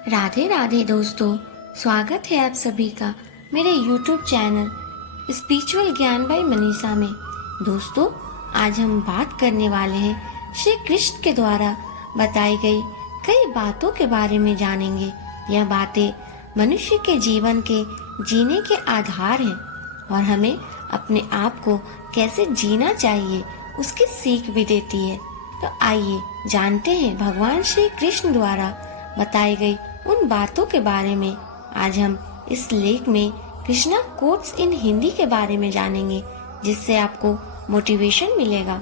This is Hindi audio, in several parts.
राधे राधे दोस्तों, स्वागत है आप सभी का मेरे YouTube चैनल स्पिरिचुअल ज्ञान बाय मनीषा में। दोस्तों, आज हम बात करने वाले हैं श्री कृष्ण के द्वारा बताई गई कई बातों के बारे में जानेंगे। यह बातें मनुष्य के जीवन के जीने के आधार हैं और हमें अपने आप को कैसे जीना चाहिए उसकी सीख भी देती है। तो आइए जानते हैं भगवान श्री कृष्ण द्वारा बताई गई उन बातों के बारे में। आज हम इस लेख में कृष्णा कोट्स इन हिंदी के बारे में जानेंगे, जिससे आपको मोटिवेशन मिलेगा।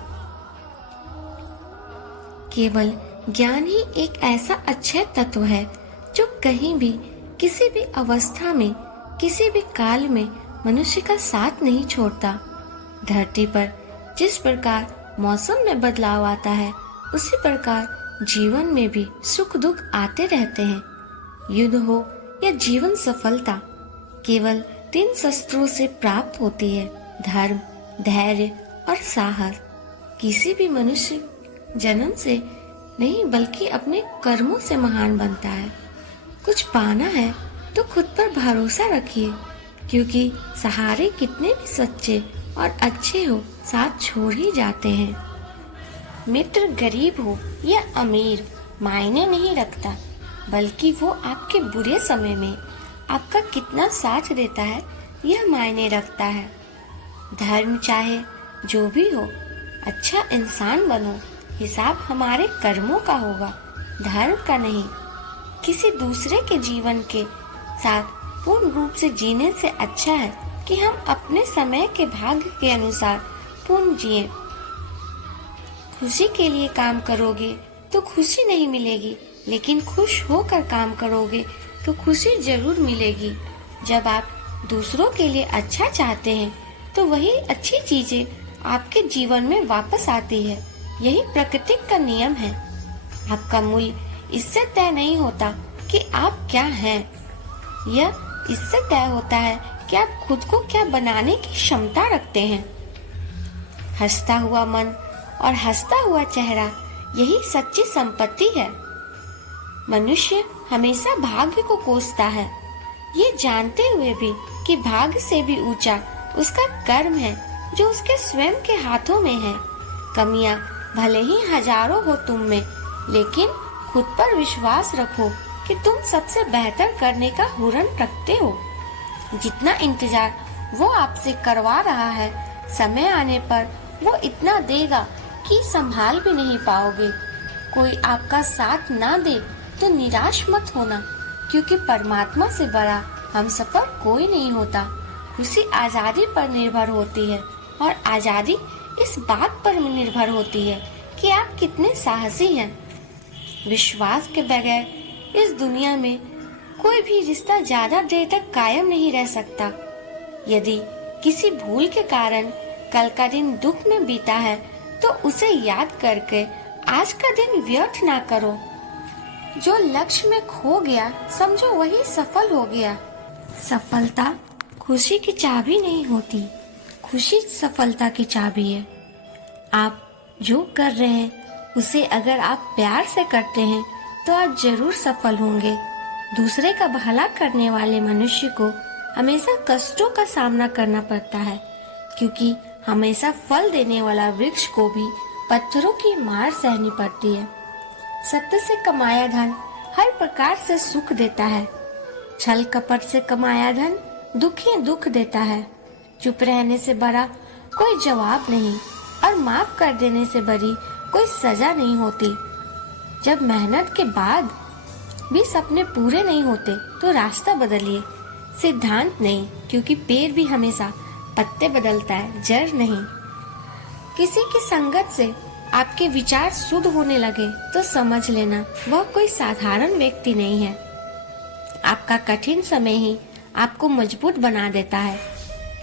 केवल ज्ञान ही एक ऐसा अक्षय तत्व है जो कहीं भी, किसी भी अवस्था में, किसी भी काल में मनुष्य का साथ नहीं छोड़ता। धरती पर जिस प्रकार मौसम में बदलाव आता है, उसी प्रकार जीवन में भी सुख दुख आते रहते हैं। युद्ध हो या जीवन सफलता केवल 3 शस्त्रों से प्राप्त होती है: धर्म, धैर्य और साहस। किसी भी मनुष्य जन्म से नहीं बल्कि अपने कर्मों से महान बनता है। कुछ पाना है तो खुद पर भरोसा रखिए, क्योंकि सहारे कितने भी सच्चे और अच्छे हो, साथ छोड़ ही जाते हैं। मित्र गरीब हो या अमीर मायने नहीं रखता, बल्कि वो आपके बुरे समय में आपका कितना साथ देता है यह मायने रखता है। धर्म चाहे जो भी हो, अच्छा इंसान बनो, हिसाब हमारे कर्मों का होगा, धर्म का नहीं। किसी दूसरे के जीवन के साथ पूर्ण रूप से जीने से अच्छा है कि हम अपने समय के भाग्य के अनुसार पूर्ण जिए। खुशी के लिए काम करोगे तो खुशी नहीं मिलेगी, लेकिन खुश होकर काम करोगे तो खुशी जरूर मिलेगी। जब आप दूसरों के लिए अच्छा चाहते हैं तो वही अच्छी चीजें आपके जीवन में वापस आती है। यही प्रकृति का नियम है। आपका मूल्य इससे तय नहीं होता कि आप क्या हैं, यह इससे तय होता है कि आप खुद को क्या बनाने की क्षमता रखते हैं। हंसता हुआ मन और हंसता हुआ चेहरा, यही सच्ची संपत्ति है। मनुष्य हमेशा भाग्य को कोसता है, ये जानते हुए भी कि भाग्य से भी ऊंचा उसका कर्म है जो उसके स्वयं के हाथों में है। कमियां भले ही हजारों हो तुम में, लेकिन खुद पर विश्वास रखो कि तुम सबसे बेहतर करने का हुनर रखते हो। जितना इंतजार वो आपसे करवा रहा है, समय आने पर वो इतना देगा कि संभाल भी नहीं पाओगे। कोई आपका साथ ना दे तो निराश मत होना, क्योंकि परमात्मा से बड़ा हमसफर कोई नहीं होता। खुशी आजादी पर निर्भर होती है, और आजादी इस बात पर निर्भर होती है कि आप कितने साहसी हैं। विश्वास के बगैर इस दुनिया में कोई भी रिश्ता ज्यादा देर तक कायम नहीं रह सकता। यदि किसी भूल के कारण कल का दिन दुख में बीता है, तो उसे याद करके आज का दिन व्यर्थ ना करो। जो लक्ष्य में खो गया, समझो वही सफल हो गया। सफलता खुशी की चाबी नहीं होती, खुशी सफलता की चाबी है। आप जो कर रहे हैं उसे अगर आप प्यार से करते हैं तो आप जरूर सफल होंगे। दूसरे का भला करने वाले मनुष्य को हमेशा कष्टों का सामना करना पड़ता है, क्योंकि हमेशा फल देने वाला वृक्ष को भी पत्थरों की मार सहनी पड़ती है। सत्य से कमाया धन हर प्रकार से सुख देता है, छल कपट से कमाया धन दुख ही दुख देता है। चुप रहने से बड़ा कोई जवाब नहीं, और माफ कर देने से बड़ी कोई सजा नहीं होती। जब मेहनत के बाद भी सपने पूरे नहीं होते तो रास्ता बदलिए, सिद्धांत नहीं, क्योंकि पेड़ भी हमेशा पत्ते बदलता है, जड़ नहीं। किसी की संगत से आपके विचार शुद्ध होने लगे तो समझ लेना वह कोई साधारण व्यक्ति नहीं है। आपका कठिन समय ही आपको मजबूत बना देता है।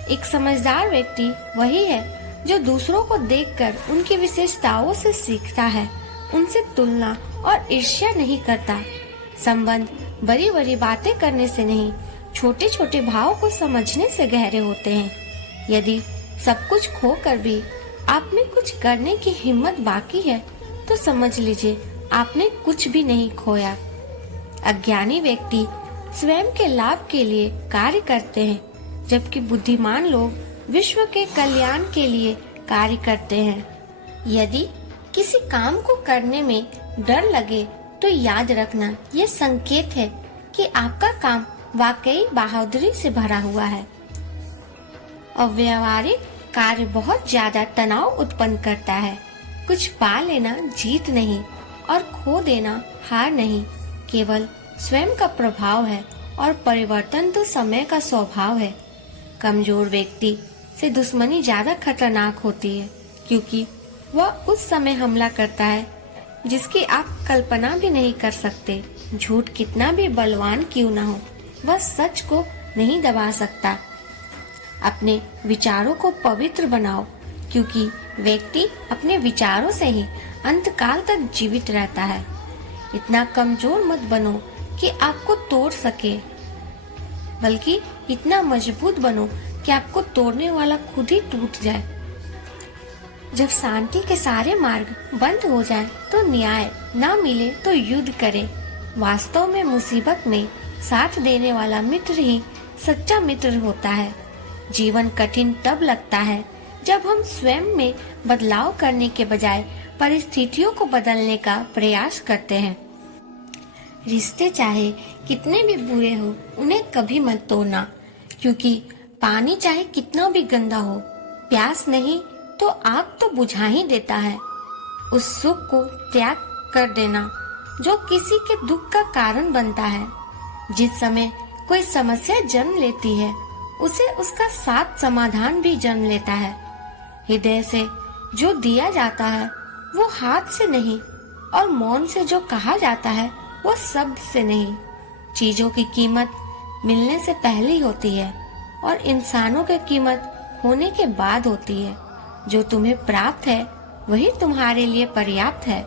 एक समझदार व्यक्ति वही है जो दूसरों को देखकर उनकी विशेषताओं से सीखता है, उनसे तुलना और ईर्ष्या नहीं करता। संबंध बड़ी बड़ी बातें करने से नहीं, छोटे छोटे भाव को समझने से गहरे होते हैं। यदि सब कुछ खोकर भी आप में कुछ करने की हिम्मत बाकी है, तो समझ लीजिए आपने कुछ भी नहीं खोया। अज्ञानी व्यक्ति स्वयं के लाभ के लिए कार्य करते हैं, जबकि बुद्धिमान लोग विश्व के कल्याण के लिए कार्य करते हैं। यदि किसी काम को करने में डर लगे तो याद रखना ये संकेत है कि आपका काम वाकई बहादुरी से भरा हुआ है। अव्यावहारिक कार्य बहुत ज्यादा तनाव उत्पन्न करता है। कुछ पा लेना जीत नहीं और खो देना हार नहीं, केवल स्वयं का प्रभाव है और परिवर्तन तो समय का स्वभाव है। कमजोर व्यक्ति से दुश्मनी ज्यादा खतरनाक होती है, क्योंकि वह उस समय हमला करता है जिसकी आप कल्पना भी नहीं कर सकते। झूठ कितना भी बलवान क्यों न हो, वह सच को नहीं दबा सकता। अपने विचारों को पवित्र बनाओ, क्योंकि व्यक्ति अपने विचारों से ही अंतकाल तक जीवित रहता है। इतना कमजोर मत बनो कि आपको तोड़ सके, बल्कि इतना मजबूत बनो कि आपको तोड़ने वाला खुद ही टूट जाए। जब शांति के सारे मार्ग बंद हो जाएं, तो न्याय न मिले तो युद्ध करें। वास्तव में मुसीबत में साथ देने वाला मित्र ही सच्चा मित्र होता है। जीवन कठिन तब लगता है जब हम स्वयं में बदलाव करने के बजाय परिस्थितियों को बदलने का प्रयास करते हैं। रिश्ते चाहे कितने भी बुरे हो, उन्हें कभी मत तोड़ना, क्योंकि पानी चाहे कितना भी गंदा हो, प्यास नहीं तो आग तो बुझा ही देता है। उस सुख को त्याग कर देना जो किसी के दुख का कारण बनता है। जिस समय कोई समस्या जन्म लेती है, उसे उसका साथ समाधान भी जन्म लेता है। हृदय से जो दिया जाता है वो हाथ से नहीं, और मौन से जो कहा जाता है वो शब्द से नहीं। चीजों की कीमत मिलने से पहले होती है और इंसानों की कीमत होने के बाद होती है। जो तुम्हें प्राप्त है वही तुम्हारे लिए पर्याप्त है।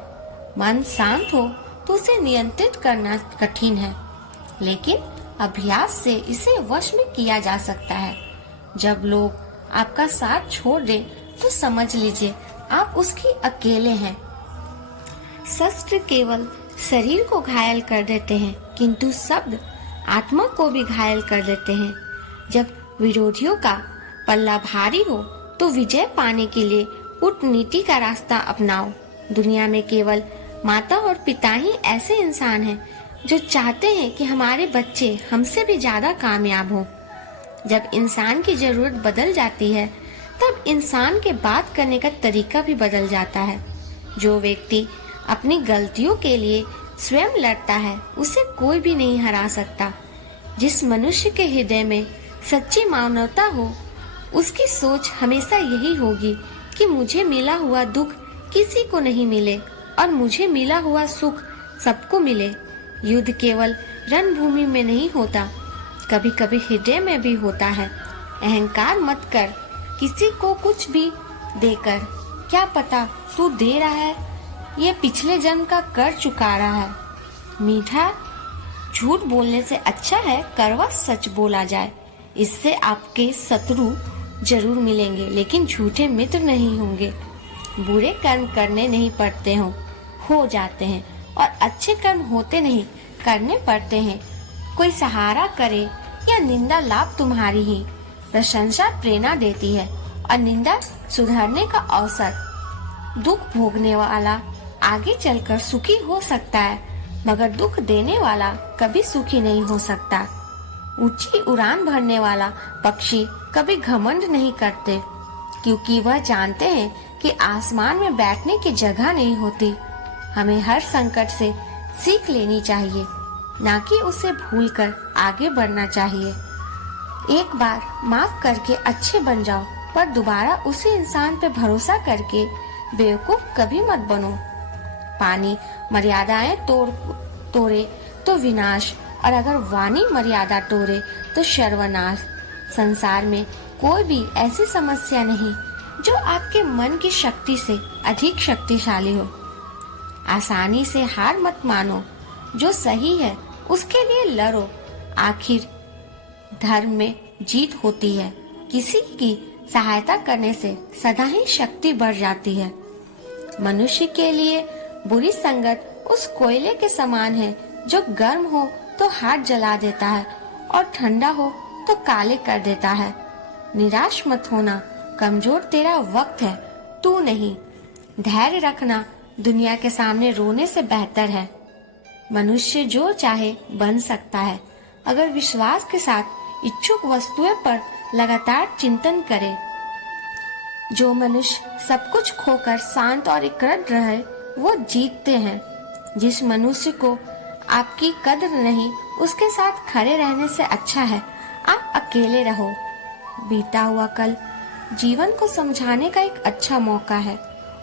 मन शांत हो तो उसे नियंत्रित करना कठिन है, लेकिन अभ्यास से इसे वश में किया जा सकता है। जब लोग आपका साथ छोड़ दें तो समझ लीजिए आप उसकी अकेले हैं। शस्त्र केवल शरीर को घायल कर देते हैं, किंतु शब्द आत्मा को भी घायल कर देते हैं। जब विरोधियों का पल्ला भारी हो तो विजय पाने के लिए कूटनीति का रास्ता अपनाओ। दुनिया में केवल माता और पिता ही ऐसे इंसान हैं जो चाहते हैं कि हमारे बच्चे हमसे भी ज्यादा कामयाब हों। जब इंसान की जरूरत बदल जाती है, तब इंसान के बात करने का तरीका भी बदल जाता है। जो व्यक्ति अपनी गलतियों के लिए स्वयं लड़ता है, उसे कोई भी नहीं हरा सकता। जिस मनुष्य के हृदय में सच्ची मानवता हो, उसकी सोच हमेशा यही होगी कि मुझे मिला हुआ दुख किसी को नहीं मिले और मुझे मिला हुआ सुख सबको मिले। युद्ध केवल रणभूमि में नहीं होता, कभी कभी हृदय में भी होता है। अहंकार मत कर किसी को कुछ भी देकर, क्या पता तू दे रहा है ये पिछले जन्म का कर चुका रहा है। मीठा झूठ बोलने से अच्छा है कड़वा सच बोला जाए। इससे आपके शत्रु जरूर मिलेंगे, लेकिन झूठे मित्र नहीं होंगे। बुरे कर्म करने नहीं पड़ते हो जाते हैं, और अच्छे कर्म होते नहीं करने पड़ते हैं। कोई सहारा करे या निंदा लाभ तुम्हारी ही। प्रशंसा प्रेरणा देती है और निंदा सुधरने का अवसर। दुख भोगने वाला आगे चलकर सुखी हो सकता है, मगर दुख देने वाला कभी सुखी नहीं हो सकता। ऊंची उड़ान भरने वाला पक्षी कभी घमंड नहीं करते, क्योंकि वह जानते हैं कि आसमान में बैठने की जगह नहीं होती। हमें हर संकट से सीख लेनी चाहिए, ना कि उसे भूलकर आगे बढ़ना चाहिए। एक बार माफ करके अच्छे बन जाओ, पर दोबारा उसी इंसान पे भरोसा करके बेवकूफ कभी मत बनो। पानी मर्यादाएं तोड़े तो विनाश, और अगर वाणी मर्यादा तोड़े तो सर्वनाश। संसार में कोई भी ऐसी समस्या नहीं जो आपके मन की शक्ति से अधिक शक्तिशाली हो। आसानी से हार मत मानो, जो सही है उसके लिए लड़ो। आखिर धर्म में जीत होती है। किसी की सहायता करने से सदा ही शक्ति बढ़ जाती है। मनुष्य के लिए बुरी संगत उस कोयले के समान है जो गर्म हो तो हाथ जला देता है और ठंडा हो तो काले कर देता है। निराश मत होना, कमजोर तेरा वक्त है, तू नहीं। धैर्य रखना दुनिया के सामने रोने से बेहतर है। मनुष्य जो चाहे बन सकता है अगर विश्वास के साथ इच्छुक वस्तुओं पर लगातार चिंतन करे। जो मनुष्य सब कुछ खोकर शांत और एकाग्र रहे वो जीतते हैं। जिस मनुष्य को आपकी कदर नहीं, उसके साथ खड़े रहने से अच्छा है आप अकेले रहो। बीता हुआ कल जीवन को समझाने का एक अच्छा मौका है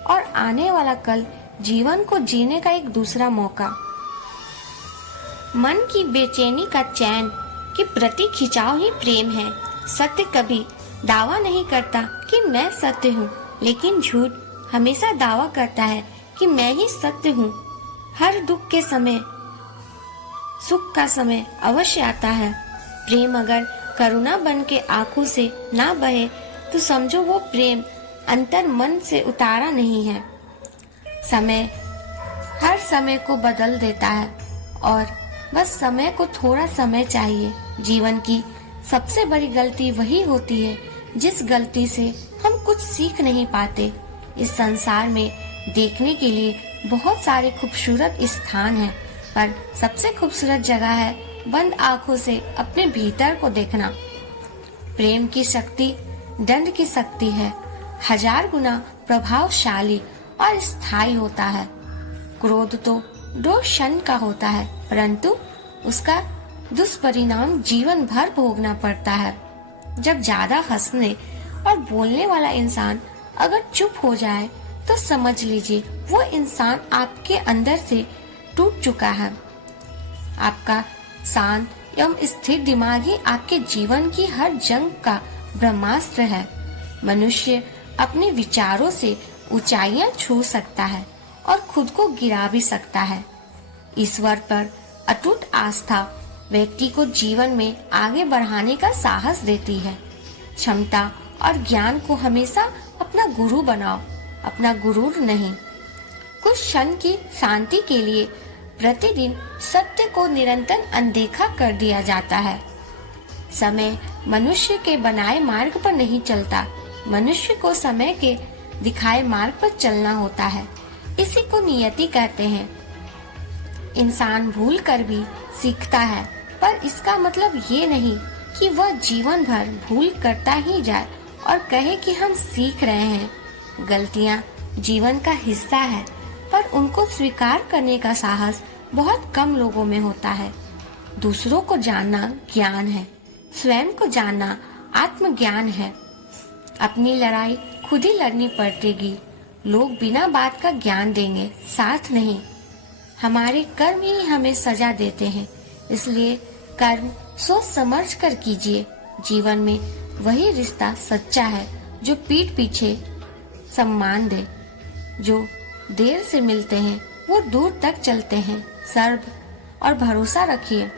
और आने वाला कल जीवन को जीने का एक दूसरा मौका। मन की बेचैनी का चैन के प्रति खिंचाव ही प्रेम है। सत्य कभी दावा नहीं करता कि मैं सत्य हूँ, लेकिन झूठ हमेशा दावा करता है कि मैं ही सत्य हूँ। हर दुख के समय सुख का समय अवश्य आता है। प्रेम अगर करुणा बन के आंखों से ना बहे तो समझो वो प्रेम अंतर मन से उतारा नहीं है। समय हर समय को बदल देता है और बस समय को थोड़ा समय चाहिए। जीवन की सबसे बड़ी गलती वही होती है जिस गलती से हम कुछ सीख नहीं पाते। इस संसार में देखने के लिए बहुत सारे खूबसूरत स्थान हैं, पर सबसे खूबसूरत जगह है बंद आंखों से अपने भीतर को देखना। प्रेम की शक्ति दंड की शक्ति है, 1000 गुना प्रभावशाली और स्थायी होता है। क्रोध तो 2 क्षण का होता है, परंतु उसका दुष्परिणाम जीवन भर भोगना पड़ता है। जब ज्यादा हंसने और बोलने वाला इंसान अगर चुप हो जाए तो समझ लीजिए वो इंसान आपके अंदर से टूट चुका है। आपका शांत एवं स्थिर दिमाग ही आपके जीवन की हर जंग का ब्रह्मास्त्र है। मनुष्य अपने विचारों से ऊंचाइयां छू सकता है और खुद को गिरा भी सकता है। ईश्वर पर अटूट आस्था व्यक्ति को जीवन में आगे बढ़ाने का साहस देती है। क्षमता और ज्ञान को हमेशा अपना गुरु बनाओ, अपना गुरूर नहीं। कुछ क्षण की शांति के लिए प्रतिदिन सत्य को निरंतर अनदेखा कर दिया जाता है। समय मनुष्य के बनाए मार्ग पर नहीं चलता, मनुष्य को समय के दिखाए मार्ग पर चलना होता है। इसी को नियति कहते हैं। इंसान भूल कर भी सीखता है, पर इसका मतलब ये नहीं कि वह जीवन भर भूल करता ही जाए और कहे कि हम सीख रहे हैं। गलतियां जीवन का हिस्सा है, पर उनको स्वीकार करने का साहस बहुत कम लोगों में होता है। दूसरों को जानना ज्ञान है, स्वयं को जानना आत्मज्ञान है। अपनी लड़ाई खुद ही लड़नी पड़ेगी। लोग बिना बात का ज्ञान देंगे, साथ नहीं। हमारे कर्म ही हमें सजा देते हैं, इसलिए कर्म सोच समझ कर कीजिए। जीवन में वही रिश्ता सच्चा है जो पीठ पीछे सम्मान दे। जो देर से मिलते हैं वो दूर तक चलते हैं। सब्र और भरोसा रखिए।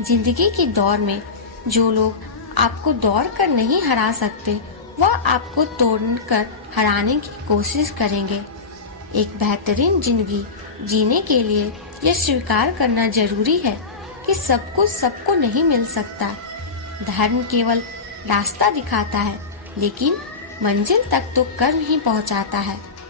जिंदगी की दौड़ में जो लोग आपको दौड़ कर नहीं हरा सकते, वह आपको तोड़कर हराने की कोशिश करेंगे। एक बेहतरीन जिंदगी जीने के लिए यह स्वीकार करना जरूरी है कि सब कुछ सबको नहीं मिल सकता। धर्म केवल रास्ता दिखाता है, लेकिन मंजिल तक तो कर्म ही पहुंचाता है।